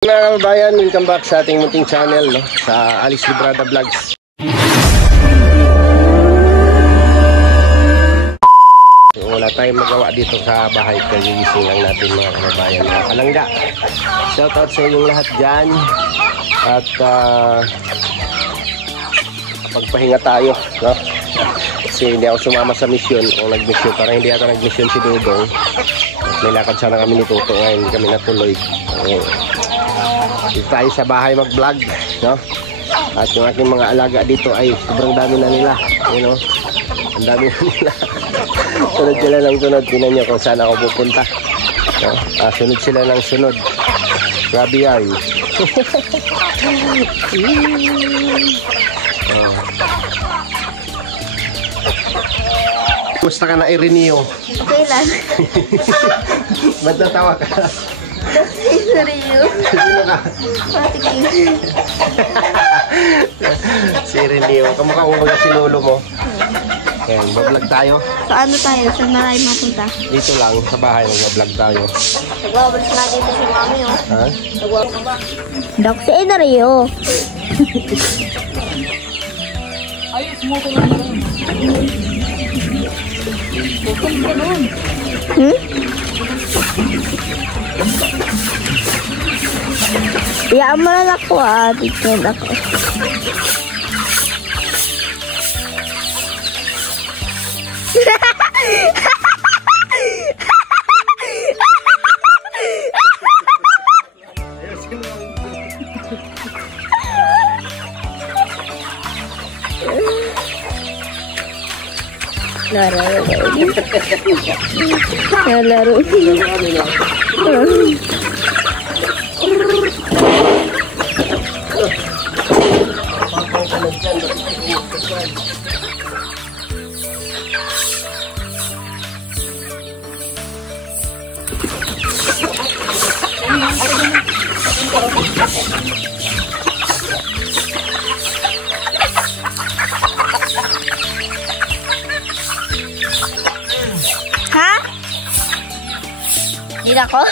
Mga kabayan, welcome back sa ating munting channel, no? Sa Alice Librada Vlogs. So, wala tayong magawa dito sa bahay, kagigising lang natin mga kabayan, mga palangga. Shout out sa inyong lahat dyan. At pagpahinga tayo, no? Kasi hindi ako sumama sa mission. Kung nag-mission, parang hindi ata nag-mission si Dudong. May lakad sana kami ni Toto, ngayon hindi kami natuloy. Dito tayo sa bahay mag-vlog, no? At yung aking mga alaga dito ay sobrang dami na nila, you know? Ang dami na nila. Sunod sila ng sunod. Tingnan nyo kung saan ako pupunta, no? Sunod sila ng sunod. Grabe yan. Kumusta ka na, Ireneo? Okay lang. Ba't natawa ka? Seryo? Sino ka? Patigil. Si Ireneo. Kamukha mo ba si lolo mo? Ayan, mag-vlog tayo. So ano tayo? Saan na tayo mapunta? Dito lang, sa bahay, mag-vlog tayo. Nagwawalis na dito si mami, oh. Ha? Nagwawalis na ba? Dok, si Enrio. Ayos mo ko lang. Iyaan mo na ako, dito na ako. Laro. Ha? Hindi na ako?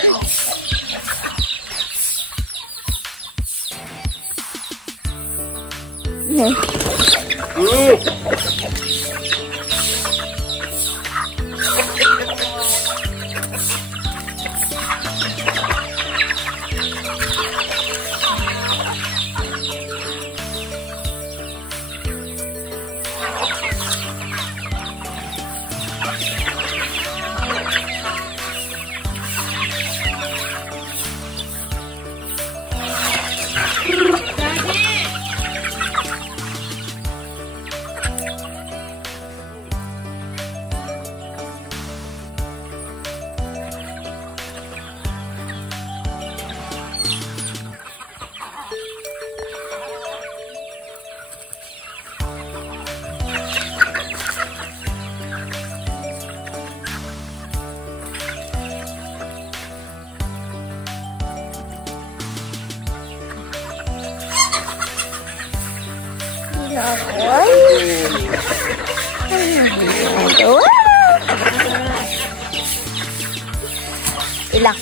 Ilak.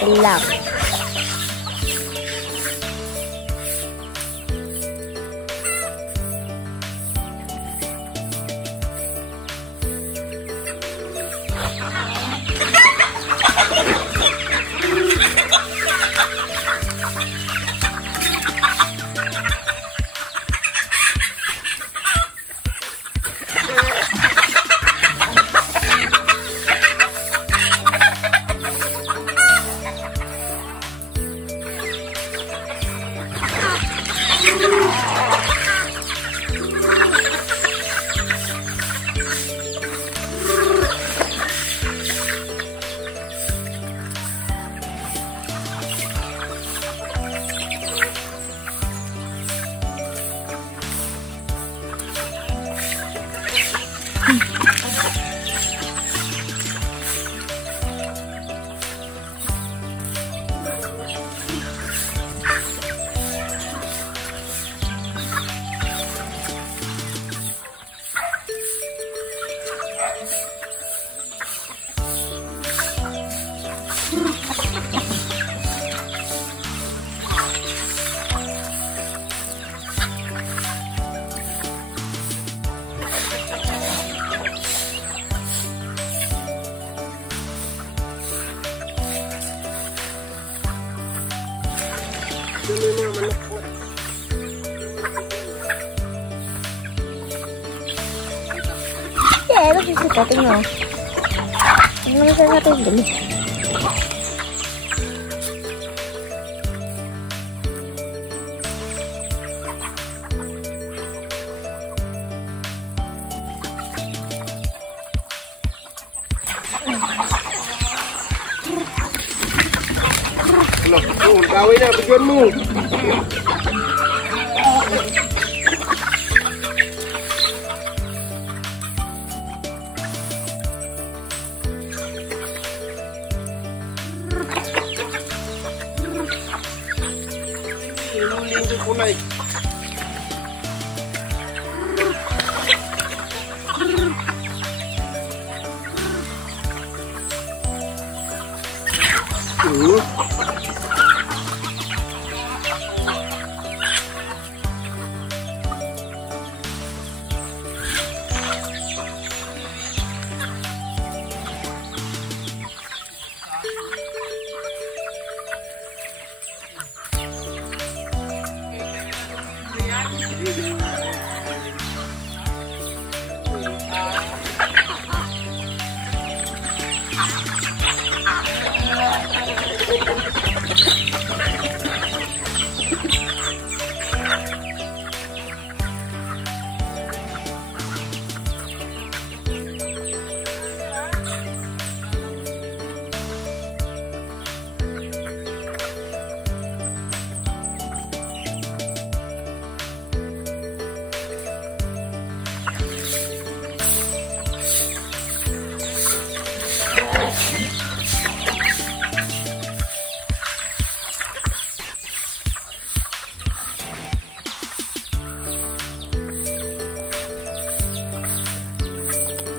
Ilak. Yeah, look at that. Tingnan mo. Tingnan mo sa natin. Dali. Gawin na, bigyan mo. Kulay.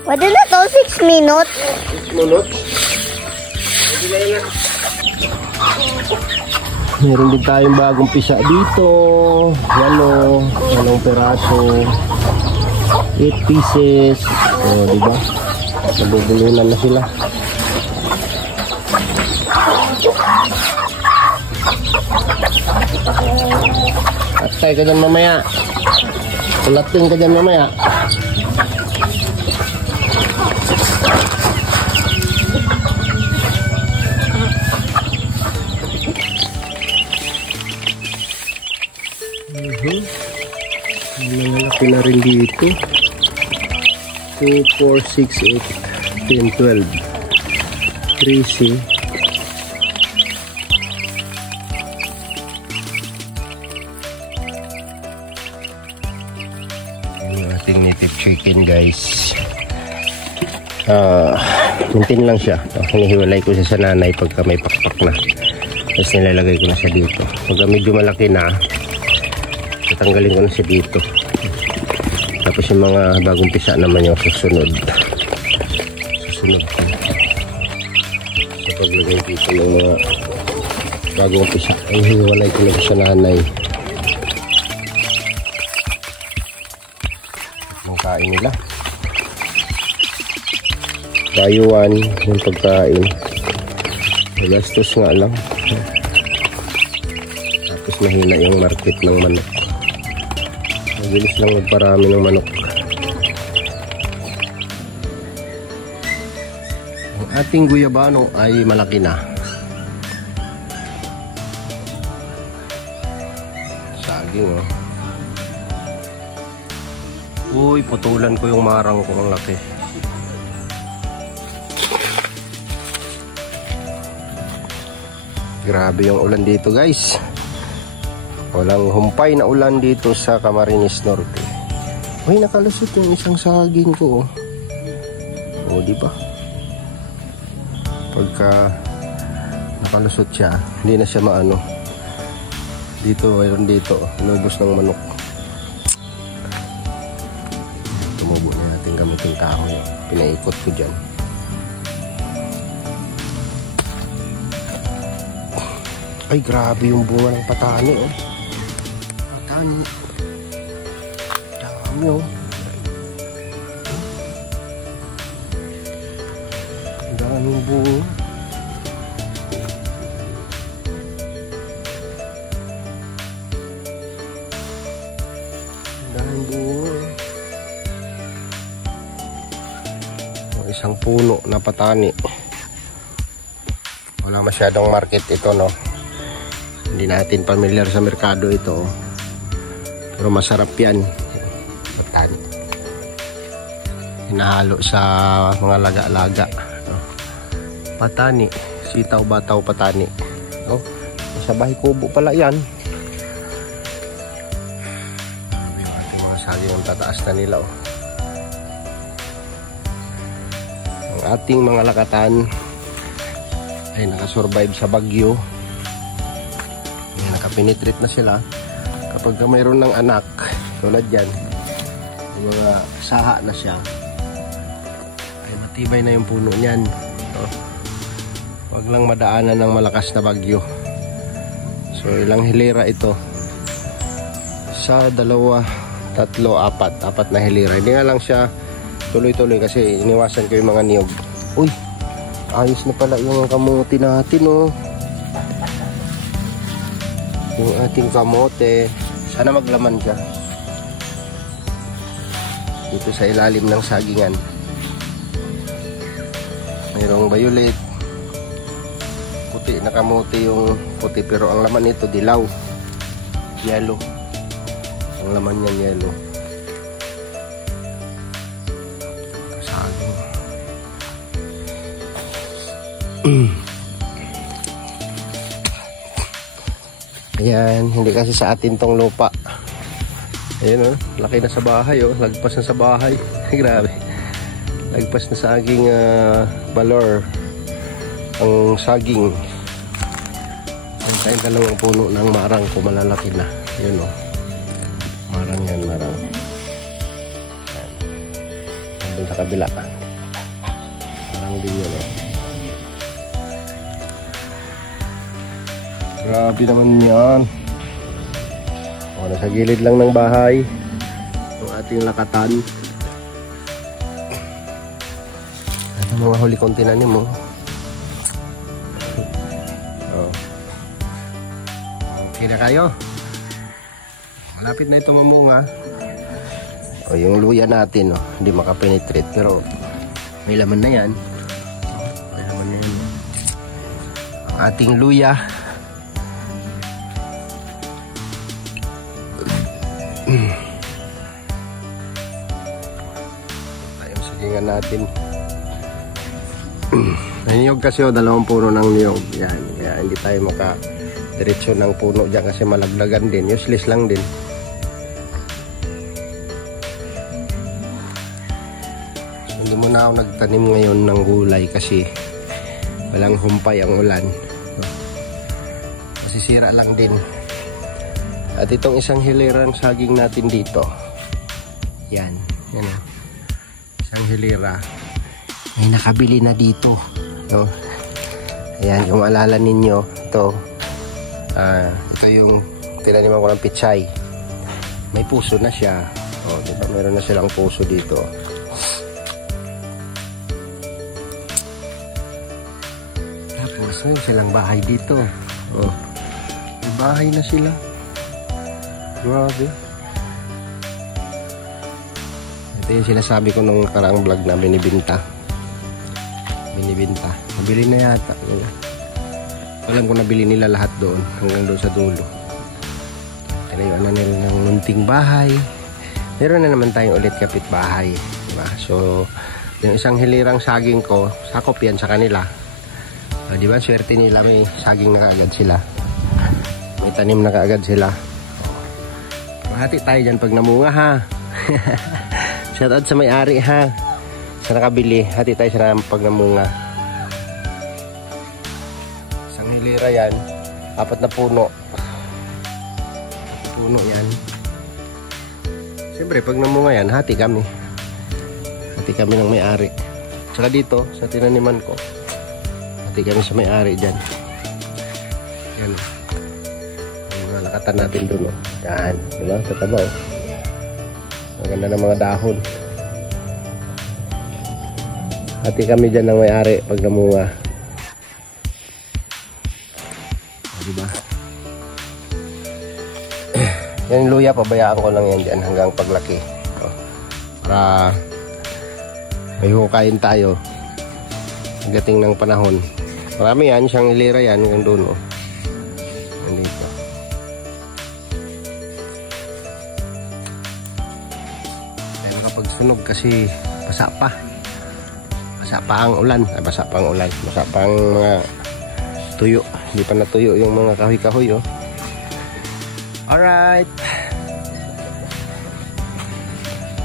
Pwede na to, 6 minutes. 6 minutes? Meron din tayong bagong pisa dito. Walong peraso. 8 pieces. O, diba? Nabubulunan na sila. Atay ka dyan mamaya. Kulatin ka dyan mamaya. Malalaki na rin dito. 2, 4, 6, 8, 10, 12. 3C. Yung ating native chicken, guys. Maintain lang siya. Hinihiwalay ko siya sa nanay pagka may pakpak na. Tapos nilalagay ko na siya dito. Pagka medyo malaki na, tatanggalin ko na siya dito. Tapos yung mga bagong pisa naman yung susunod. Sa paglagay dito ng mga bagong pisa, ay hiniwalay ko na sa nanay. Ang kain nila. Dayuan yung pagkain. Gastos nga lang. Tapos mahina yung market ng manok. Mabilis lang magparami ng manok. Ang ating guyabano ay malaki na. Saging, oh. Uy, putulan ko yung marang ko. Ang laki. Grabe yung ulan dito, guys. Walang humpay na ulan dito sa Camarines Norte. Uy, nakalusot yung isang saging ko. O, di ba? Pagka nakalusot siya, hindi na siya maano. Dito, mayroon dito. Inubos ng manok. Tumubo na natin gamitin kahoy. Pinaikot ko dyan. Ay, grabe yung bunga ng patani, oh. Patani. Dami, oh. Daming bunga. Isang puno na patani. Wala masyadong market ito, no? Hindi natin familiar sa merkado ito. Pero masarap yan. Patani. Hinahalo sa mga laga-laga. No? Patani. Sitaw, bataw, patani. No? Sa bahay kubo pala yan. Yung ating mga saging ang tataas na nila, oh. Ating mga lakatan ay nakasurvive sa bagyo. Ay, nakapenetrate na sila. Kapag mayroon ng anak tulad yan, yung mga saha na siya, ay matibay na yung puno niyan. So, wag lang madaanan ng malakas na bagyo. So ilang hilera ito? Sa 2, 3, 4 na hilera. Hindi nga lang siya tuloy-tuloy kasi iniwasan ko yung mga niyog. Uy, ayos na pala yung kamote natin, oh. Yung ating kamote. Sana maglaman siya. Dito sa ilalim ng sagingan. Mayroong violet. Puti na kamote yung puti. Pero ang laman nito dilaw. Yellow. Ang laman niyan yellow. Ayan, hindi kasi sa atin tong lupa. Ayan, oh, laki na sa bahay, oh. Lagpas na sa bahay. Grabe. Lagpas na sa aking balor ang saging. Ayan tayong dalawang puno ng marang ko, malalaki na. Ayan, oh. Marang yan, marang. Ayan. Doon sa kabila. Marang din yun, oh. Grabe naman yan. O, nasa gilid lang ng bahay ang ating lakatan. Ito mga huli kong tinanim mo. Okay na kayo. Malapit na ito mamunga. O, yung luya natin, oh, hindi makapenetrate pero may laman na yan. May laman na yan. Ang ating luya. Tayong sagingan natin. Niyog kasi, oh, 2 puno ng niyog. Yan, kaya hindi tayo maka-diretso ng puno dyan kasi malaglagan din. Useless lang din. Hindi mo na ako nagtanim ngayon ng gulay kasi walang humpay ang ulan. Masisira lang din. At itong isang hilerang saging natin dito. Yan. Yan. Isang hilera. May nakabili na dito. No? Ayan, kung maalala ninyo, ito. Ito yung tinaniman ko ng pichay. May puso na siya. O, diba? Meron na silang puso dito. Tapos, meron silang bahay dito. O, may bahay na sila. Grabe. Ito yung sinasabi ko nung karaang vlog na binibinta. Nabili na yata. Alam ko nabili nila lahat doon. Hanggang doon sa dulo. Tinayuan na nila ng munting bahay. Meron na naman tayong ulit kapitbahay. Diba? So, yung isang hilirang saging ko, sakop yan sa kanila. Diba? Swerte nila, may saging na kaagad sila. May tanim na kaagad sila. Hati tayo dyan pag namunga, ha. Shoutout sa may-ari, ha. Sa nakabili, hati tayo sa pag namunga. Isang hilira yan, 4 na puno. Puno yan. Siyempre pag namunga yan, hati kami. Hati kami ng may-ari. Saka dito, sa tinaniman ko, hati kami sa may-ari dyan. Yan. Lakatan natin dun, oh. Yan, diba? Sa taba, oh. Maganda ng mga dahon. Hati kami dyan ng may-ari pag namunga. Diba? Yan yung luya, pabayaan ko lang yan dyan hanggang paglaki. Oh. Para may hukayin tayo. pagdating ng panahon. Marami yan, siyang hilera yan hanggang doon, oh. Nandito. Pero kapag sunog kasi basa pa. Basa pa ang ulan. Basa pa ang ulan. Basa pa ang mga tuyo. Hindi pa natuyo yung mga kahoy-kahoy, oh. Alright.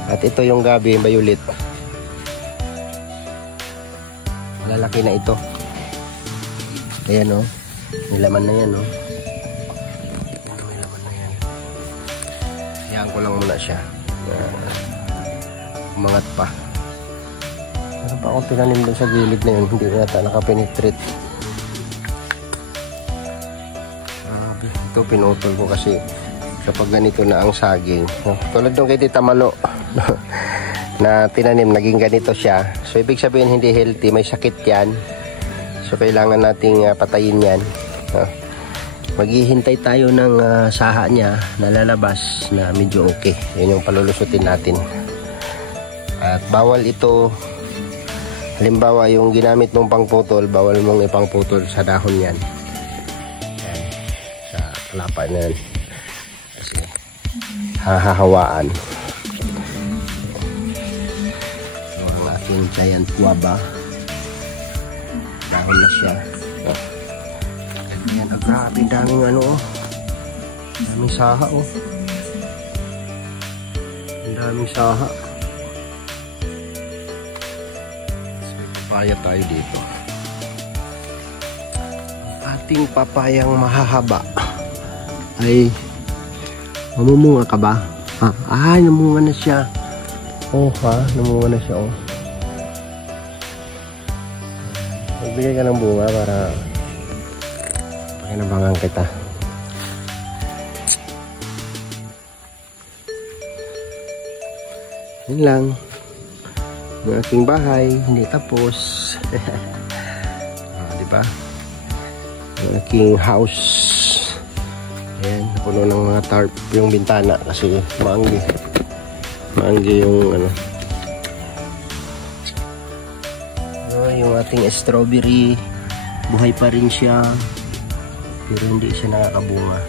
At ito yung gabi, violet. Malalaki na ito. Ayan, oh. May laman na yan, oh. May laman na yan. Hayaan ko lang muna siya. Umangat pa. Meron pa akong tinanim doon sa gilid na yun. Hindi na yata nakapenetrate. Ito pinutol ko kasi kapag ganito na ang saging. Tulad nung kay Tita Malo na tinanim, naging ganito siya. So ibig sabihin hindi healthy, may sakit yan. So kailangan nating patayin yan. Maghihintay tayo ng saha niya na lalabas na medyo okay. Yun yung palulusutin natin. At bawal ito, halimbawa yung ginamit mong pangputol, bawal mong ipangputol sa dahon yan. Yan. Sa kalapa na yan. Kasi hahawaan. So ang ating giant guava, dahon na siya. Yan, grabe, daming ano, oh. Daming saha, oh. Daming saha. Papaya tayo dito. Ating papayang mahahaba ay mamumunga ka ba? Namunga na siya. Oh, namunga na siya, oh. Magbigay ka ng bunga para pakinabangan kita. Yun lang. Yung aking bahay hindi tapos. Diba? Yung aking house, ayan, napuno ng mga tarp yung bintana kasi maanggi yung ano. Yung ating strawberry, buhay pa rin siya pero hindi siya nakakabunga.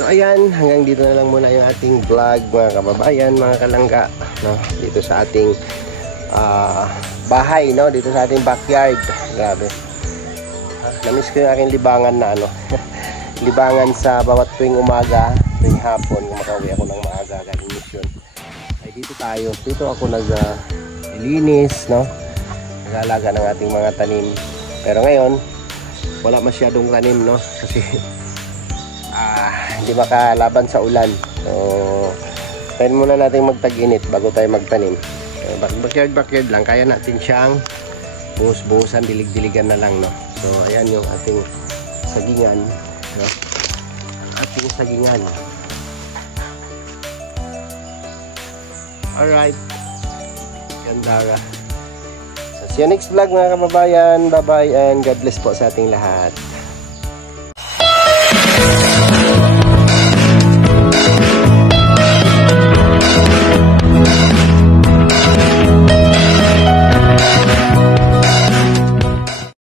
So ayan, hanggang dito na lang muna yung ating vlog, mga kababayan, mga kalangga, no? Dito sa ating bahay, no? Dito sa ating backyard. Grabe. Namiss ko yung aking libangan na ano. Libangan sa bawat tuwing umaga, tuwing hapon, kumakauwi ako ng maaga galing mission. Ay dito tayo. Dito ako naglilinis, no? Nag-aalaga ng ating mga tanim. Pero ngayon, wala masyadong tanim, no? Kasi hindi makalaban sa ulan. So, tayo muna natin magtag-init bago tayo magtanim. Backyard lang. Kaya natin siyang buhos-buhosan, dilig-diligan na lang, no? So, ayan yung ating sagingan, no? Ating sagingan. Alright. Gandara. So, see you next vlog, mga kababayan. Bye-bye and God bless po sa ating lahat.